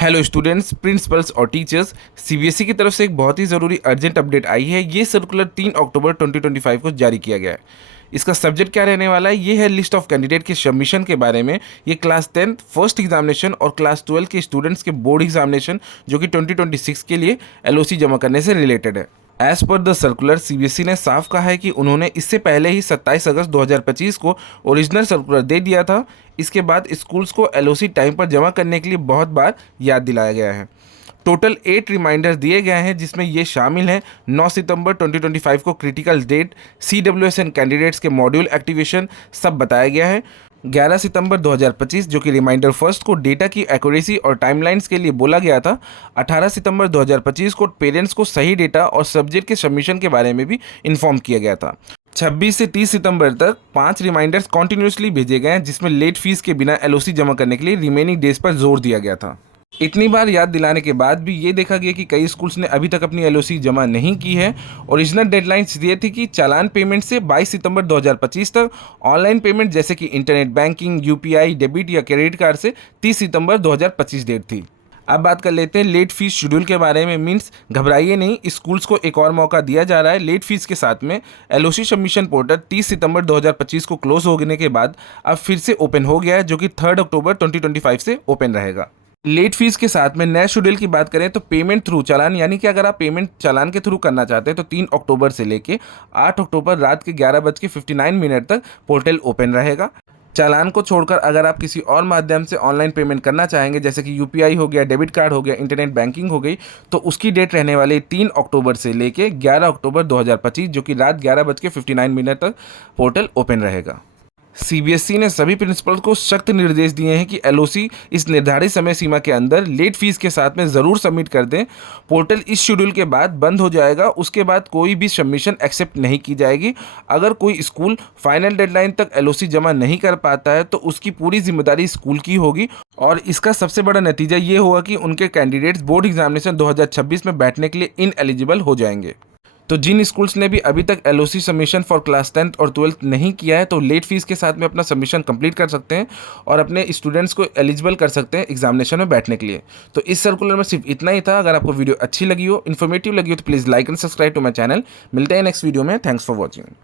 Hello students, principles और teachers. CBSE की तरफ से एक बहुत ही ज़रूरी अर्जेंट अपडेट आई है। ये सर्कुलर 3 अक्टूबर 2025 को जारी किया गया है। इसका सब्जेक्ट क्या रहने वाला है, ये है लिस्ट ऑफ कैंडिडेट के सबमिशन के बारे में। ये क्लास 10 फर्स्ट एग्जामिनेशन और क्लास 12 के स्टूडेंट्स के बोर्ड एग्जामिनेशन जो कि 2026 के लिए एलओसी जमा करने से रिलेटेड है। As per the circular, CBSE ने साफ कहा है कि उन्होंने इससे पहले ही 27 अगस्त 2025 को ओरिजिनल सर्कुलर दे दिया था। इसके बाद स्कूल्स को एलओसी टाइम पर जमा करने के लिए बहुत बार याद दिलाया गया है। टोटल 8 रिमाइंडर्स दिए गए हैं, जिसमें ये शामिल हैं 9 सितंबर 2025 को क्रिटिकल डेट, CWSN कैंडिडेट्स के मॉड्यूल एक्टिवेशन सब बताया गया है। 11 सितंबर 2025 जो कि रिमाइंडर फर्स्ट को डेटा की एक्यूरेसी और टाइमलाइंस के लिए बोला गया था। 18 सितंबर 2025 को पेरेंट्स को सही डेटा और सब्जेक्ट के सबमिशन के बारे में भी इन्फॉर्म किया गया था। 26 से 30 सितंबर तक 5 रिमाइंडर्स कॉन्टिन्यूसली भेजे गए हैं, जिसमें लेट फीस के बिना एलओसी जमा करने के लिए रिमेनिंग डेज पर जोर दिया गया था। इतनी बार याद दिलाने के बाद भी ये देखा गया कि कई स्कूल्स ने अभी तक अपनी एलओसी जमा नहीं की है। ओरिजिनल डेडलाइंस ये थी कि चालान पेमेंट से 22 सितंबर 2025 तक, ऑनलाइन पेमेंट जैसे कि इंटरनेट बैंकिंग, यूपीआई, डेबिट या क्रेडिट कार्ड से 30 सितंबर 2025 डेट थी। अब बात कर लेते हैं लेट फीस शेड्यूल के बारे में। मीन्स घबराइए नहीं, स्कूल्स को एक और मौका दिया जा रहा है लेट फीस के साथ में। एलओसी सबमिशन पोर्टल 30 सितंबर 2025 को क्लोज होने के बाद अब फिर से ओपन हो गया है, जो कि 3 अक्टूबर 2025 से ओपन रहेगा। लेट फीस के साथ में नए शेड्यूल की बात करें तो पेमेंट थ्रू चालान, यानी कि अगर आप पेमेंट चालान के थ्रू करना चाहते हैं तो 3 अक्टूबर से लेके 8 अक्टूबर रात के 11:59 तक पोर्टल ओपन रहेगा। चालान को छोड़कर अगर आप किसी और माध्यम से ऑनलाइन पेमेंट करना चाहेंगे, जैसे कि यूपीआई हो गया, डेबिट कार्ड हो गया, इंटरनेट बैंकिंग हो गई, तो उसकी डेट रहने वाली 3 अक्टूबर से लेके 11 अक्टूबर 2025 जो कि रात 11:59 तक पोर्टल ओपन रहेगा। सीबीएसई ने सभी प्रिंसिपल को सख्त निर्देश दिए हैं कि एलओसी इस निर्धारित समय सीमा के अंदर लेट फीस के साथ में ज़रूर सबमिट कर दें। पोर्टल इस शेड्यूल के बाद बंद हो जाएगा, उसके बाद कोई भी सबमिशन एक्सेप्ट नहीं की जाएगी। अगर कोई स्कूल फाइनल डेडलाइन तक एलओसी जमा नहीं कर पाता है तो उसकी पूरी जिम्मेदारी स्कूल की होगी, और इसका सबसे बड़ा नतीजा ये होगा कि उनके कैंडिडेट्स बोर्ड एग्जामिनेशन 2026 में बैठने के लिए इनएलिजिबल हो जाएंगे। तो जिन स्कूल्स ने भी अभी तक LOC submission for class 10th और 12th नहीं किया है, तो लेट फीस के साथ में अपना सबमिशन कंप्लीट कर सकते हैं और अपने स्टूडेंट्स को एलिजिबल कर सकते हैं एग्जामिनेशन में बैठने के लिए। तो इस सर्कुलर में सिर्फ इतना ही था। अगर आपको वीडियो अच्छी लगी हो, इन्फॉर्मेटिव लगी हो, तो please like and subscribe to my channel. मिलते हैं नेक्स्ट वीडियो में। Thanks for watching.